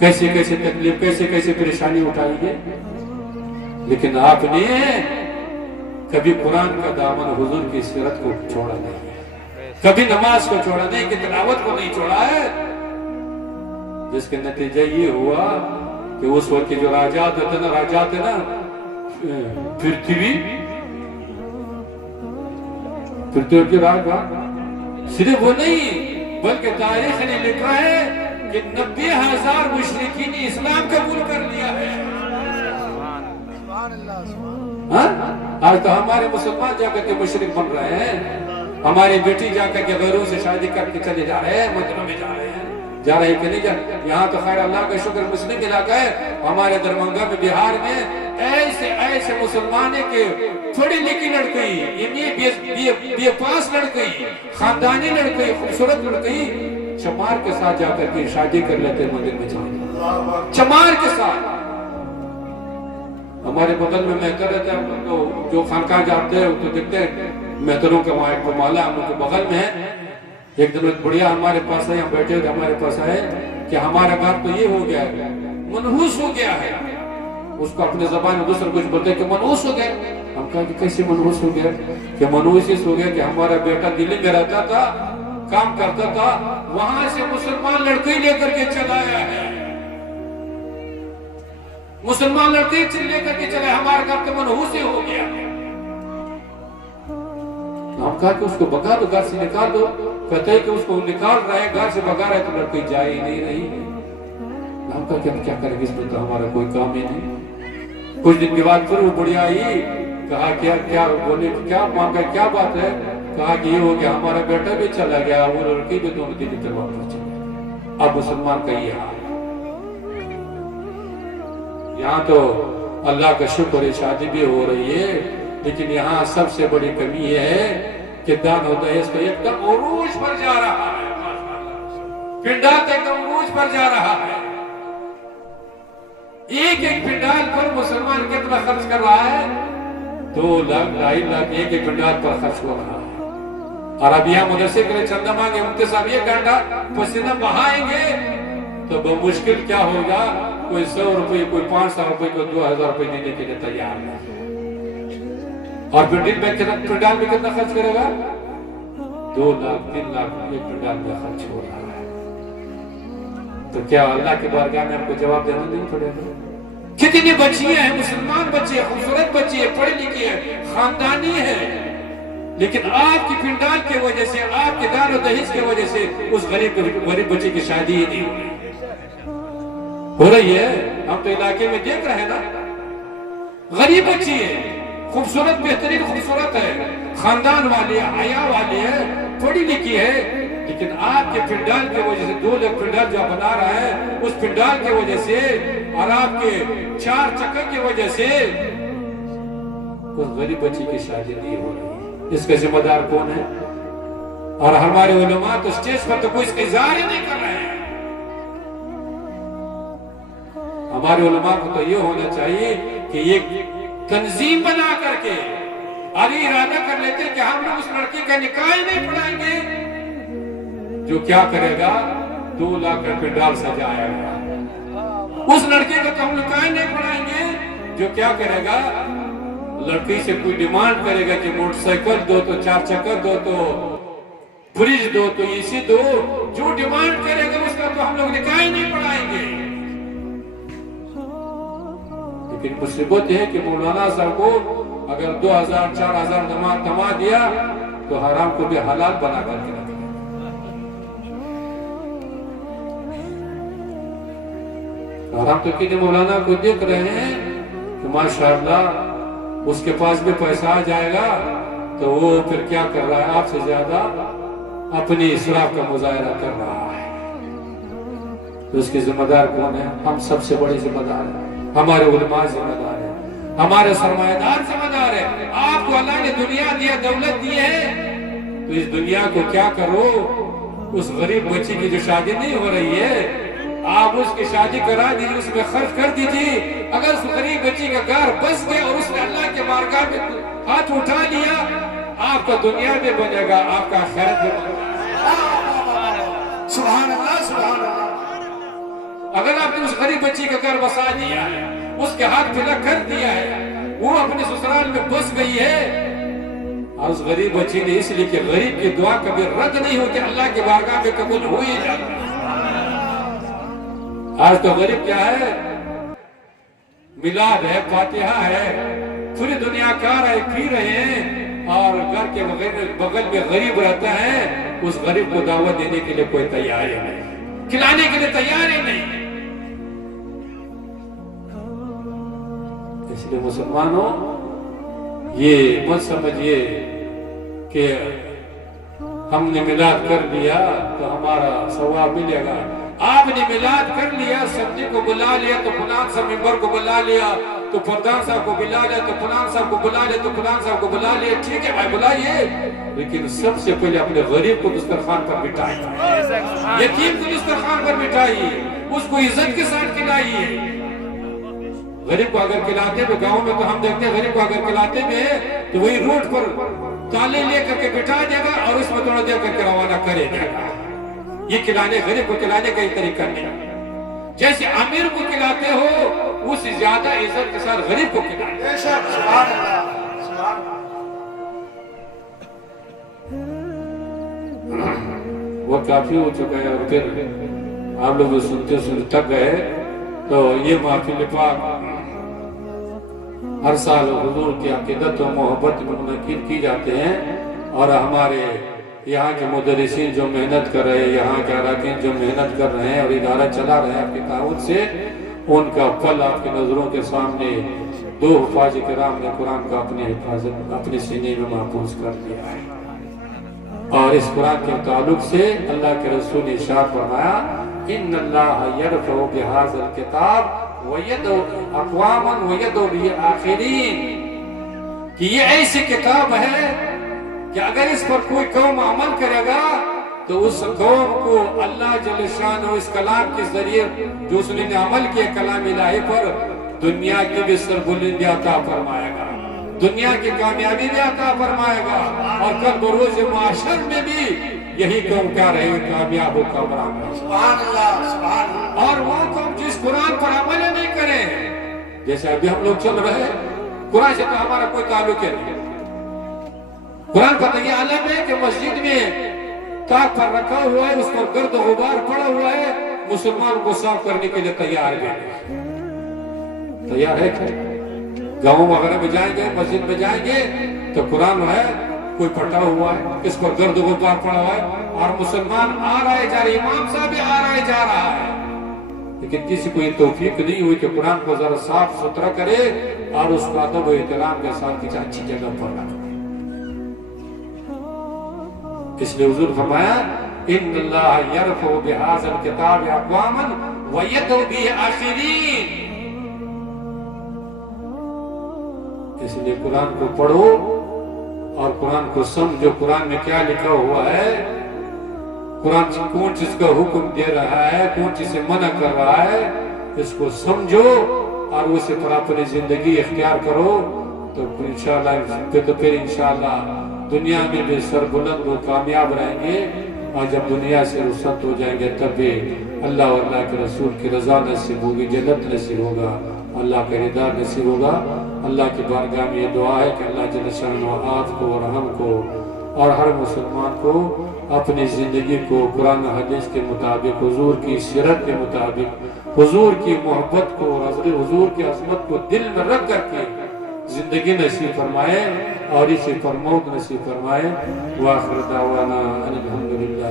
کیسے کیسے تکلیف، کیسے کیسے پریشانی اٹھائی ہے، لیکن آپ نے کبھی قرآن کا دامن حضور کی سیرت کو چھوڑا نہیں، کبھی نماز کو چھوڑا نہیں، کہ تلاوت کو نہیں چھوڑا ہے، جس کے نتیجہ یہ ہوا کہ اس وقت کے جو راجات تھے نا پرتھوی کی راج، صرف وہ نہیں بلکہ تاریخ نے لکھا ہے کہ 90,000 مشرکین نے اسلام قبول کر لیا ہے۔ آج تو ہمارے مسلمان جا کر کے مشرک بن رہے ہیں، ہماری بیٹی جا کر کے غیروں سے شادی کر کے چلے جا رہے ہیں، مندروں میں جا رہے ہیں، جا رہے ہیں کہ نہیں جا رہے؟ یہاں تو خیر اللہ کا شکر مسلم علاقہ ہے، ہمارے دربھنگا میں، بہار میں ایسے مسلمان ہیں کہ تھوڑی لکھی لڑکی، بی پاس لڑکی، خاندانی لڑکی، خوبصورت لڑکی، چمار کے ساتھ جا کر کے شادی کر لیتے مندر میں جاتے، چمار کے ساتھ۔ ہمارے بغل میں مہتر رہتا ہے، ہم لوگ جو خانقاہ جاتے ہیں تو دیکھتے ہیں مہتروں کا وہاں ایک مالا ہم لوگ کے بغل میں ہے۔ ایک دن ایک بڑھیا ہمارے پاس ہے، ہم بیٹھے ہوئے ہمارے پاس آئے کہ ہمارا گھر تو یہ ہو گیا ہے، منحوس ہو گیا ہے۔ اس کو اپنے زبان میں دوسرا کچھ بولتے کہ منحوس ہو گیا۔ ہم کہا کہ کیسے منحوس ہو گیا؟ کہ منحوس اس ہو گیا کہ ہمارا بیٹا دلی میں رہتا تھا کام کرتا تھا، وہاں سے مسلمان لڑکے لے کر کے چلایا ہے، مسلمان لڑکے لے کر کے چلے، ہمارا گھر تو منحوس ہو گیا۔ ہم کہا کہ اس کو بگا دو، گھر سے نکال دو، کہتے ہیں کہ اس کو نکال رہا ہے، گھر سے بگا رہا ہے تو لڑکے جائے ہی نہیں رہی۔ ہم کہا کہ ہم کیا کریں گے، اس میں تو ہمارا کوئی کام ہی نہیں۔ کچھ دن کے بعد پھر وہ بڑھیا آئی، کہا کیا بولے، کیا مانگا، کیا بات ہے؟ کہا کہ یہ ہو گیا، ہمارا بیٹا بھی چلا گیا، وہ لڑکی بھی دونوں دن تک واپس چلے۔ اب مسلمان کا یہ حال، یہاں تو اللہ کا شکر ہے شادی بھی ہو رہی ہے، لیکن یہاں سب سے بڑی کمی یہ ہے کہ دان ہوتا ہے، اس کا ایک دم عروج پر جا رہا ہے، پنڈال ایک دم عروج پر جا رہا ہے۔ ایک پنڈال پر مسلمان کتنا خرچ کر رہا ہے؟ 2 لاکھ 2.5 لاکھ ایک پنڈال پر خرچ ہو رہا ہے۔ اور اب یہاں مدرسے کے لیے چندہ مانگے، مفتی صاحب یہ گھنٹہ پسینہ بہائیں گے تو بمشکل کیا ہوگا، کوئی 100 روپے، کوئی 500 روپے، کوئی 2000 روپے دینے کے لیے تیار ہے۔ اور پنڈال میں کتنا خرچ کرے گا؟ 2 لاکھ 3 لاکھ ایک پنڈال میں خرچ ہو رہا ہے۔ تو کیا اللہ کے بارگاہ میں آپ کو جواب دینا نہیں پڑے گا؟ کتنی بچیاں ہیں، مسلمان بچے، خوبصورت بچے ہیں، پڑھی لکھی ہیں، خاندانی ہیں، لیکن آپ کی پنڈال کی وجہ سے، آپ کے دار و دہیج کی وجہ سے اس غریب بچے کی شادی ہی نہیں ہو رہی ہے۔ ہم تو علاقے میں دیکھ رہے ہیں نا، غریب بچی ہے، خوبصورت، بہترین خوبصورت ہے، خاندان والی ہے، حیا والی ہے، پڑھی لکھی ہے، لیکن آپ کے پنڈال کی وجہ سے 2 لاکھ پنڈال جو بنا رہا ہے، اس پنڈال کی وجہ سے اور آپ کے 4 چکر کی وجہ سے اس غریب بچی کی شادی نہیں ہو رہی۔ اس کا ذمہ دار کون ہے؟ اور ہمارے علماء تو اسٹیج پر تو کوئی اس کا اظہار ہی نہیں کر رہے ہیں۔ ہمارے علماء کو تو یہ ہونا چاہیے کہ ایک تنظیم بنا کر کے ابھی ارادہ کر لیتے کہ ہم لوگ اس لڑکی کا نکاح نہیں پڑھائیں گے، جو کیا کرے گا 2 لاکھ روپے ڈال سجائے گا، اس لڑکے کا تو ہم نکاح نہیں پڑھائیں گے، جو کیا کرے گا لڑکی سے کوئی ڈیمانڈ کرے گا کہ موٹر سائیکل دو تو 4 چکر دو تو فریج دو تو اے سی دو، جو ڈیمانڈ کرے گا اس کا تو ہم لوگ نکاح ہی نہیں پڑھائیں گے۔ لیکن مصیبت ہے کہ مولانا صاحب کو اگر 2000 4000 تما دیا تو حرام کو بھی حلال بنا کر کے رکھا۔ اور ہم تو کتنے مولانا کو دیکھ رہے ہیں کہ ماشاءاللہ اس کے پاس بھی پیسہ آ جائے گا تو وہ پھر کیا کر رہا ہے، آپ سے زیادہ اپنی اسراف کا مظاہرہ کر رہا ہے۔ تو اس کے ذمہ دار کون ہے؟ ہم سب سے بڑی ذمہ دار ہیں، ہمارے علماء ذمہ دار ہیں، ہمارے سرمایہ دار ذمہ دار ہیں۔ آپ کو اللہ نے دنیا دیا، دولت دی ہے، تو اس دنیا کو کیا کرو، اس غریب بچی کی جو شادی نہیں ہو رہی ہے آپ اس کی شادی کرا دیجیے، اس میں خرچ کر دیجیے۔ اگر اس غریب بچی کا گھر بس گیا اور اس نے اللہ کے بارگاہ میں ہاتھ اٹھا لیا، آپ کا دنیا میں بنے گا، آپ کا آخرت میں بنے گا۔ سبحان اللہ، سبحان اللہ۔ اگر آپ نے اس غریب بچی کا گھر بسا دیا ہے، اس کے ہاتھ پہ کر دیا ہے، وہ اپنے سسرال میں بس گئی ہے، اور اس غریب بچی نے اس لیے کہ غریب کی دعا کبھی رد نہیں ہوتی، اللہ کے بارگاہ میں قبول ہو ہی جاتی۔ آج تو غریب کیا ہے، میلاد ہے، فاتحہ ہے، پوری دنیا کھا رہے پی رہے ہیں، اور گھر کے بغل میں غریب رہتا ہے، اس غریب کو دعوت دینے کے لیے کوئی تیار ہی نہیں، کھلانے کے لیے تیار ہی نہیں۔ اس لیے مسلمانوں یہ مت سمجھیے کہ ہم نے میلاد کر لیا تو ہمارا ثواب ملے گا۔ آپ نے میلاد کر لیا، سبزی کو بلا لیا تو فلان صاحب ممبر کو بلا لیا، تو پردان صاحب کو بلا لیا، تو فلان صاحب کو بلا لیا، تو فلان صاحب کو بلا لیا، ٹھیک ہے بھائی بلائیے، لیکن سب سے پہلے اپنے غریب کو دسترخوان پر بٹھائیے، یتیم کو دسترخوان پر بٹھائیے، اس کو عزت کے ساتھ کھلائیے۔ غریب کو اگر کھلاتے ہوئے گاؤں میں تو ہم دیکھتے ہیں غریب کو اگر کھلاتے ہوئے تو وہی روڈ پر تالے لے کر کے بٹھا دے گا اور اس میں تھوڑا دیر کر کے روانہ کرے گا۔ یہ کھلانے، غریب کو کھلانے کا ہی طریقہ نہیں، جیسے امیر کو کھلاتے ہو اس سے زیادہ عزت کے ساتھ غریب کو کھلاتے۔ بے شک، سبحان اللہ، سبحان اللہ۔ وقت کافی ہو چکا ہے اور پھر آپ لوگ سنتے سنتے تک گئے. تو یہ محفل پاک ہر سال حضور کی عقیدت و محبت میں منعقد کی جاتے ہیں اور ہمارے یہاں کے مدرسین جو محنت کر رہے ہیں, یہاں کے اراکین جو محنت کر رہے ہیں اور ادارہ چلا رہے ہیں آپ کی تعاون سے, ان کا پھل آپ کی نظروں کے سامنے دو حفاظ کرام نے قرآن کا اپنی حفاظت اپنے سینے میں محفوظ کر دیا ہے. اور اس قرآن کے تعلق سے اللہ کے رسول نے ارشاد فرمایا ان اللہ یرفع بہذا الکتاب ویدعو اقواما ویدعو به آخرین, کہ یہ ایسی کتاب ہے کہ اگر اس پر کوئی قوم عمل کرے گا تو اس قوم کو اللہ جل شانہ اس کلام کے ذریعے جو اس نے عمل کیا کلام الہی پر, دنیا کی بھی سربلندی عطا فرمائے گا, دنیا کی کامیابی بھی عطا فرمائے گا, اور کل بروز معاشر میں بھی یہی قوم کیا رہے گی, کامیاب و کامران. سبحان اللہ, سبحان اللہ. اور وہ قوم جس قرآن پر عمل نہیں کرے, جیسے ابھی ہم لوگ چل رہے ہیں, قرآن سے تو ہمارا کوئی تعلق ہے نہیں. قرآن کا تو یہ عالم ہے کہ مسجد میں تاک پر رکھا ہوا ہے, اس پر گرد و غبار پڑا ہوا ہے, مسلمان کو صاف کرنے کے لیے تیار ہے. تیار ہے کیا؟ گاؤں وغیرہ میں جائیں گے, مسجد میں جائیں گے تو قرآن ہے کوئی پھٹا ہوا ہے, اس پر گرد و غبار پڑا ہوا ہے, اور مسلمان آ رہا ہے جا رہا ہے, امام صاحب بھی آ رہا ہے جا رہا ہے, لیکن کسی کو یہ توفیق نہیں ہوئی کہ قرآن کو ذرا صاف ستھرا کرے اور اس کو ادب و احترام کے ساتھ کسی اچھی جگہ پر رکھے. اس لیے حضور فرمایا ان اللہ یرفع بہذا الکتاب اقواما ویدعو به آخرین. اس لیے قرآن کو پڑھو اور قرآن کو سمجھو, قرآن میں کیا لکھا ہوا ہے, قرآن کون چیز کا حکم دے رہا ہے, کون چیز سے منع کر رہا ہے, اس کو سمجھو اور اسے پر اپنی زندگی اختیار کرو. تو انشاءاللہ دنیا میں بھی سربلند و کامیاب رہیں گے, اور جب دنیا سے رخصت ہو جائیں گے تب بھی اللہ اور اللہ کے رسول کی رضا نصیب ہوگی, جنت نصیب ہوگا, اللہ کا رضا نصیب ہوگا. اللہ کی بارگاہ میں یہ دعا ہے کہ اللہ جل شانہ آپ کو اور ہم کو اور ہر مسلمان کو اپنی زندگی کو قرآن و حدیث کے مطابق, حضور کی سیرت کے مطابق, حضور کی محبت کو اور حضور کی عظمت کو دل میں رکھ کر کے زندگی نصیب فرمائے اور اسی پر موت نصیب فرمائے. وآخر دعوانا الحمدللہ.